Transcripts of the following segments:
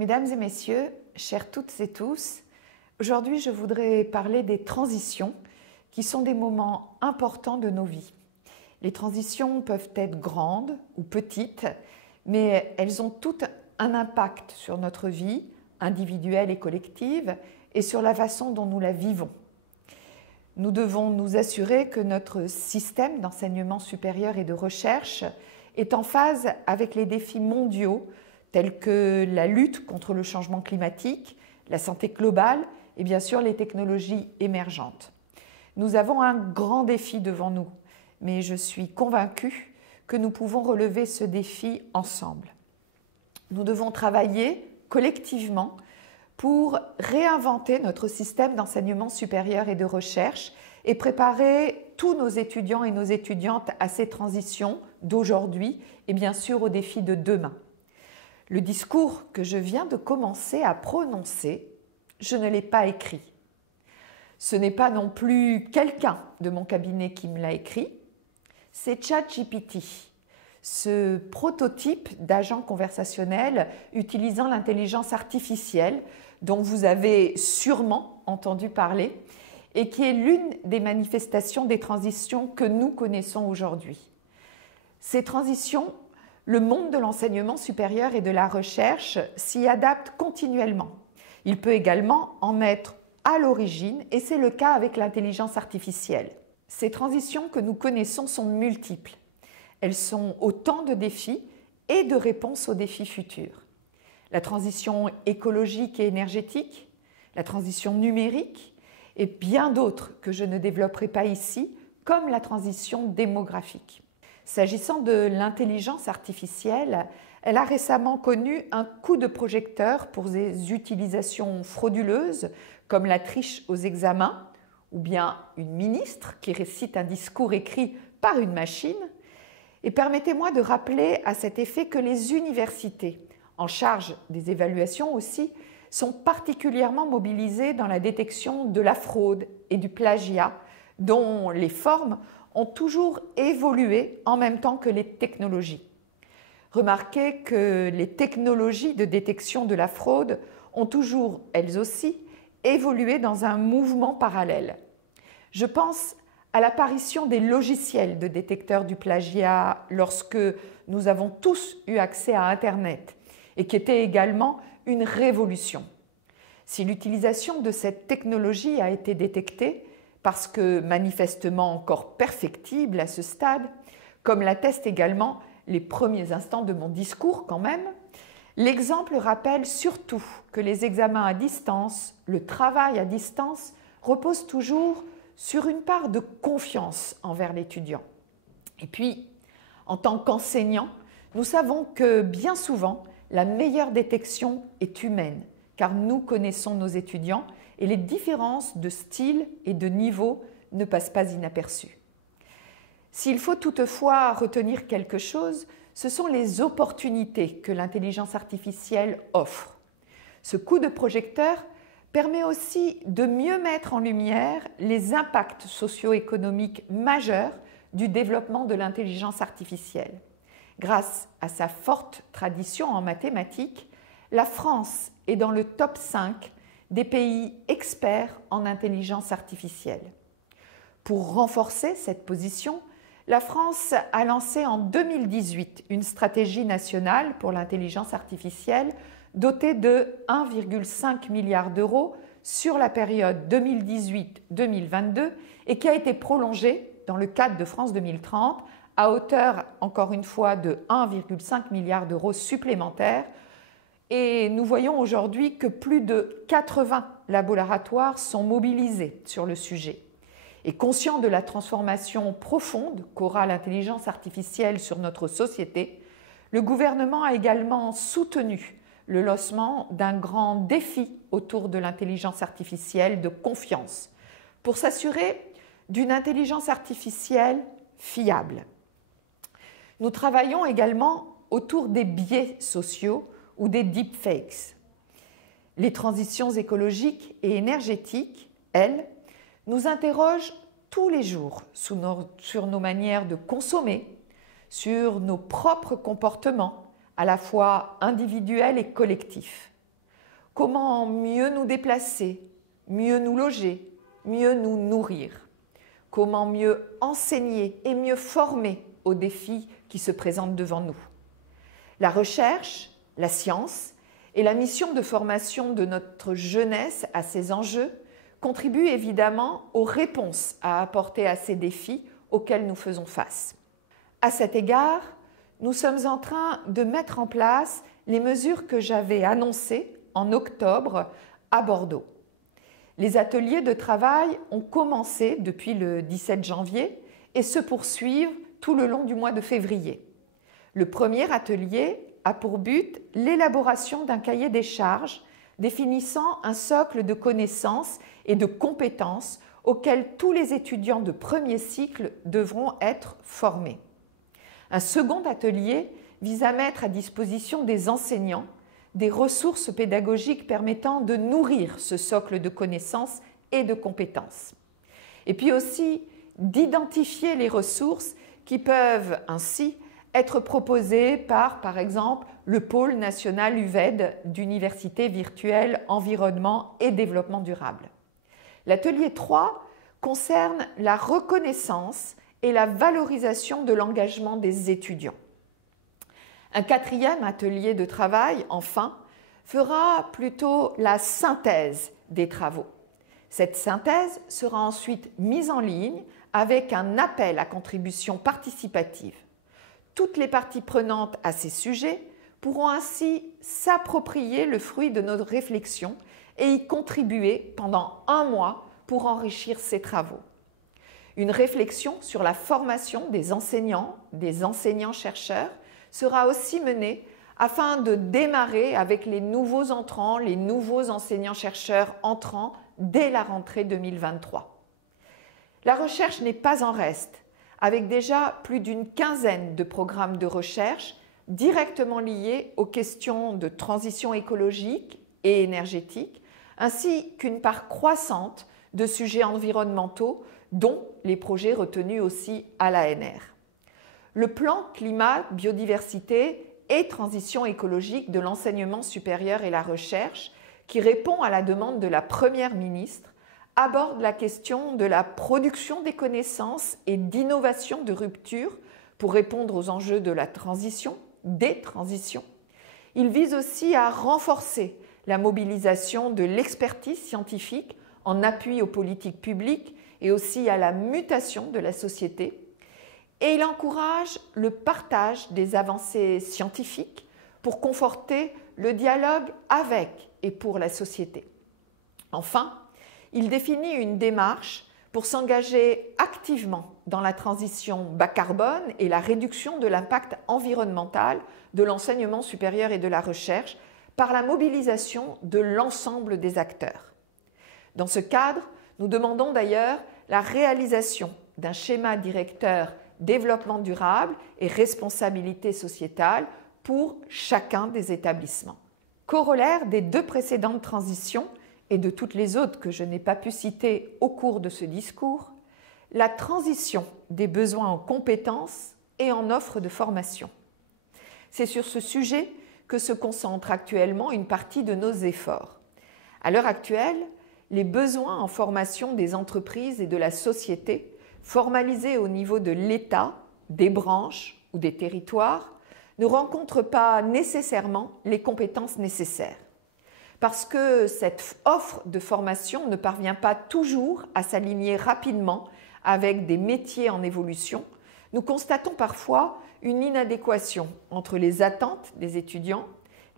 Mesdames et messieurs, chères toutes et tous, aujourd'hui je voudrais parler des transitions qui sont des moments importants de nos vies. Les transitions peuvent être grandes ou petites, mais elles ont toutes un impact sur notre vie individuelle et collective et sur la façon dont nous la vivons. Nous devons nous assurer que notre système d'enseignement supérieur et de recherche est en phase avec les défis mondiaux tels que la lutte contre le changement climatique, la santé globale et bien sûr les technologies émergentes. Nous avons un grand défi devant nous, mais je suis convaincue que nous pouvons relever ce défi ensemble. Nous devons travailler collectivement pour réinventer notre système d'enseignement supérieur et de recherche et préparer tous nos étudiants et nos étudiantes à ces transitions d'aujourd'hui et bien sûr aux défis de demain. Le discours que je viens de commencer à prononcer, je ne l'ai pas écrit. Ce n'est pas non plus quelqu'un de mon cabinet qui me l'a écrit, c'est ChatGPT, ce prototype d'agent conversationnel utilisant l'intelligence artificielle dont vous avez sûrement entendu parler et qui est l'une des manifestations des transitions que nous connaissons aujourd'hui. Ces transitions, le monde de l'enseignement supérieur et de la recherche s'y adapte continuellement. Il peut également en être à l'origine et c'est le cas avec l'intelligence artificielle. Ces transitions que nous connaissons sont multiples. Elles sont autant de défis et de réponses aux défis futurs. La transition écologique et énergétique, la transition numérique et bien d'autres que je ne développerai pas ici, comme la transition démographique. S'agissant de l'intelligence artificielle, elle a récemment connu un coup de projecteur pour des utilisations frauduleuses comme la triche aux examens ou bien une ministre qui récite un discours écrit par une machine. Et permettez-moi de rappeler à cet effet que les universités, en charge des évaluations aussi, sont particulièrement mobilisées dans la détection de la fraude et du plagiat, dont les formes ont toujours évolué en même temps que les technologies. Remarquez que les technologies de détection de la fraude ont toujours, elles aussi, évolué dans un mouvement parallèle. Je pense à l'apparition des logiciels de détecteurs du plagiat lorsque nous avons tous eu accès à Internet et qui était également une révolution. Si l'utilisation de cette technologie a été détectée, parce que manifestement encore perfectible à ce stade, comme l'attestent également les premiers instants de mon discours quand même, l'exemple rappelle surtout que les examens à distance, le travail à distance, reposent toujours sur une part de confiance envers l'étudiant. Et puis, en tant qu'enseignant, nous savons que bien souvent, la meilleure détection est humaine, car nous connaissons nos étudiants et les différences de style et de niveau ne passent pas inaperçues. S'il faut toutefois retenir quelque chose, ce sont les opportunités que l'intelligence artificielle offre. Ce coup de projecteur permet aussi de mieux mettre en lumière les impacts socio-économiques majeurs du développement de l'intelligence artificielle. Grâce à sa forte tradition en mathématiques, la France est dans le top 5 des pays experts en intelligence artificielle. Pour renforcer cette position, la France a lancé en 2018 une stratégie nationale pour l'intelligence artificielle dotée de 1,5 milliard d'euros sur la période 2018-2022 et qui a été prolongée dans le cadre de France 2030 à hauteur, encore une fois, de 1,5 milliard d'euros supplémentaires. Et nous voyons aujourd'hui que plus de 80 laboratoires sont mobilisés sur le sujet. Et conscient de la transformation profonde qu'aura l'intelligence artificielle sur notre société, le gouvernement a également soutenu le lancement d'un grand défi autour de l'intelligence artificielle de confiance pour s'assurer d'une intelligence artificielle fiable. Nous travaillons également autour des biais sociaux ou des deepfakes. Les transitions écologiques et énergétiques, elles, nous interrogent tous les jours sur nos manières de consommer, sur nos propres comportements, à la fois individuels et collectifs. Comment mieux nous déplacer, mieux nous loger, mieux nous nourrir? Comment mieux enseigner et mieux former aux défis qui se présentent devant nous? La recherche, la science et la mission de formation de notre jeunesse à ces enjeux contribuent évidemment aux réponses à apporter à ces défis auxquels nous faisons face. À cet égard, nous sommes en train de mettre en place les mesures que j'avais annoncées en octobre à Bordeaux. Les ateliers de travail ont commencé depuis le 17 janvier et se poursuivent tout le long du mois de février. Le premier atelier a pour but l'élaboration d'un cahier des charges définissant un socle de connaissances et de compétences auxquelles tous les étudiants de premier cycle devront être formés. Un second atelier vise à mettre à disposition des enseignants des ressources pédagogiques permettant de nourrir ce socle de connaissances et de compétences. Et puis aussi d'identifier les ressources qui peuvent ainsi être proposées par exemple, le pôle national UVED d'Université virtuelle Environnement et Développement durable. L'atelier 3 concerne la reconnaissance et la valorisation de l'engagement des étudiants. Un quatrième atelier de travail, enfin, fera plutôt la synthèse des travaux. Cette synthèse sera ensuite mise en ligne avec un appel à contribution participative. Toutes les parties prenantes à ces sujets pourront ainsi s'approprier le fruit de notre réflexion et y contribuer pendant un mois pour enrichir ces travaux. Une réflexion sur la formation des enseignants-chercheurs sera aussi menée afin de démarrer avec les nouveaux entrants, les nouveaux enseignants-chercheurs entrants dès la rentrée 2023. La recherche n'est pas en reste, avec déjà plus d'une quinzaine de programmes de recherche directement liés aux questions de transition écologique et énergétique, ainsi qu'une part croissante de sujets environnementaux, dont les projets retenus aussi à l'ANR. Le plan climat, biodiversité et transition écologique de l'enseignement supérieur et la recherche, qui répond à la demande de la Première ministre, aborde la question de la production des connaissances et d'innovation de rupture pour répondre aux enjeux de la transition, des transitions. Il vise aussi à renforcer la mobilisation de l'expertise scientifique en appui aux politiques publiques et aussi à la mutation de la société. Et il encourage le partage des avancées scientifiques pour conforter le dialogue avec et pour la société. Enfin, il définit une démarche pour s'engager activement dans la transition bas carbone et la réduction de l'impact environnemental de l'enseignement supérieur et de la recherche par la mobilisation de l'ensemble des acteurs. Dans ce cadre, nous demandons d'ailleurs la réalisation d'un schéma directeur développement durable et responsabilité sociétale pour chacun des établissements. Corollaire des deux précédentes transitions et de toutes les autres que je n'ai pas pu citer au cours de ce discours, la transition des besoins en compétences et en offres de formation. C'est sur ce sujet que se concentre actuellement une partie de nos efforts. À l'heure actuelle, les besoins en formation des entreprises et de la société, formalisés au niveau de l'État, des branches ou des territoires, ne rencontrent pas nécessairement les compétences nécessaires. Parce que cette offre de formation ne parvient pas toujours à s'aligner rapidement avec des métiers en évolution, nous constatons parfois une inadéquation entre les attentes des étudiants,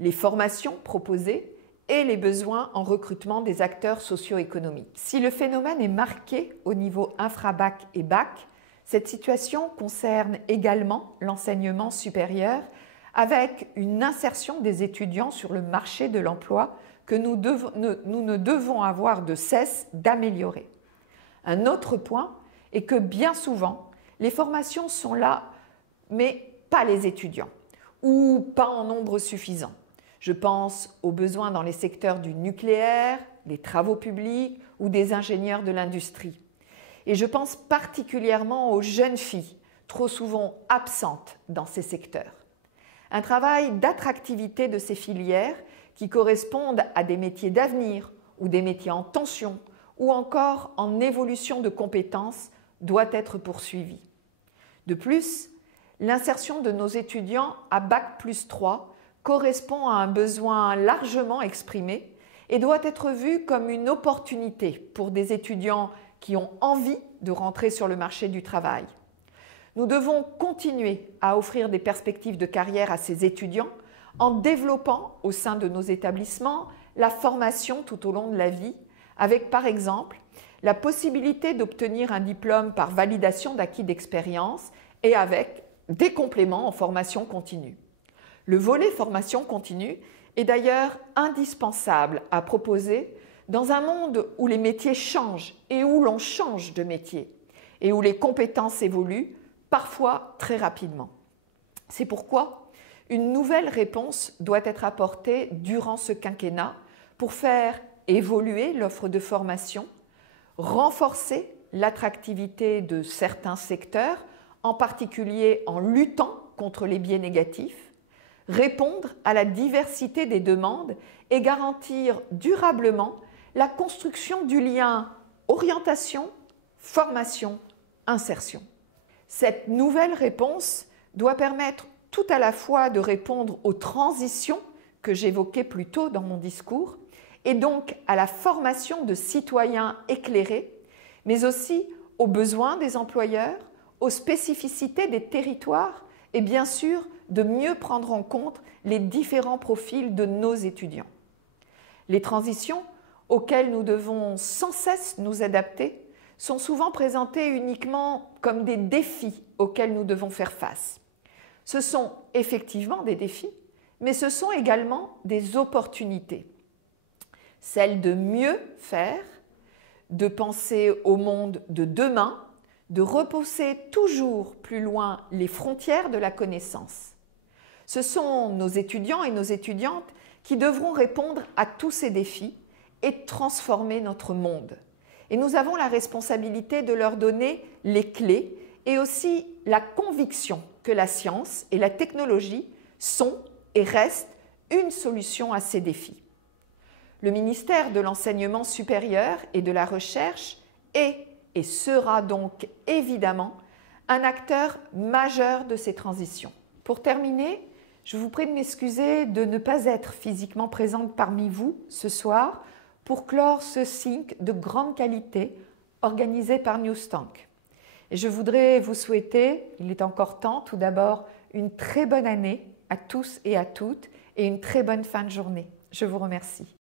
les formations proposées et les besoins en recrutement des acteurs socio-économiques. Si le phénomène est marqué au niveau infra-bac et bac, cette situation concerne également l'enseignement supérieur avec une insertion des étudiants sur le marché de l'emploi que nous ne devons avoir de cesse d'améliorer. Un autre point est que bien souvent, les formations sont là, mais pas les étudiants, ou pas en nombre suffisant. Je pense aux besoins dans les secteurs du nucléaire, des travaux publics ou des ingénieurs de l'industrie. Et je pense particulièrement aux jeunes filles, trop souvent absentes dans ces secteurs. Un travail d'attractivité de ces filières qui correspondent à des métiers d'avenir ou des métiers en tension ou encore en évolution de compétences doit être poursuivie. De plus, l'insertion de nos étudiants à Bac+3 correspond à un besoin largement exprimé et doit être vue comme une opportunité pour des étudiants qui ont envie de rentrer sur le marché du travail. Nous devons continuer à offrir des perspectives de carrière à ces étudiants en développant au sein de nos établissements la formation tout au long de la vie, avec par exemple la possibilité d'obtenir un diplôme par validation d'acquis d'expérience et avec des compléments en formation continue. Le volet formation continue est d'ailleurs indispensable à proposer dans un monde où les métiers changent et où l'on change de métier et où les compétences évoluent parfois très rapidement. C'est pourquoi une nouvelle réponse doit être apportée durant ce quinquennat pour faire évoluer l'offre de formation, renforcer l'attractivité de certains secteurs, en particulier en luttant contre les biais négatifs, répondre à la diversité des demandes et garantir durablement la construction du lien orientation, formation, insertion. Cette nouvelle réponse doit permettre tout à la fois de répondre aux transitions que j'évoquais plus tôt dans mon discours et donc à la formation de citoyens éclairés, mais aussi aux besoins des employeurs, aux spécificités des territoires et bien sûr de mieux prendre en compte les différents profils de nos étudiants. Les transitions auxquelles nous devons sans cesse nous adapter sont souvent présentées uniquement comme des défis auxquels nous devons faire face. Ce sont effectivement des défis, mais ce sont également des opportunités. Celle de mieux faire, de penser au monde de demain, de repousser toujours plus loin les frontières de la connaissance. Ce sont nos étudiants et nos étudiantes qui devront répondre à tous ces défis et transformer notre monde. Et nous avons la responsabilité de leur donner les clés et aussi la conviction que la science et la technologie sont et restent une solution à ces défis. Le ministère de l'Enseignement supérieur et de la Recherche est et sera donc évidemment un acteur majeur de ces transitions. Pour terminer, je vous prie de m'excuser de ne pas être physiquement présente parmi vous ce soir pour clore ce think de grande qualité organisé par Newstank. Et je voudrais vous souhaiter, il est encore temps, tout d'abord une très bonne année à tous et à toutes et une très bonne fin de journée. Je vous remercie.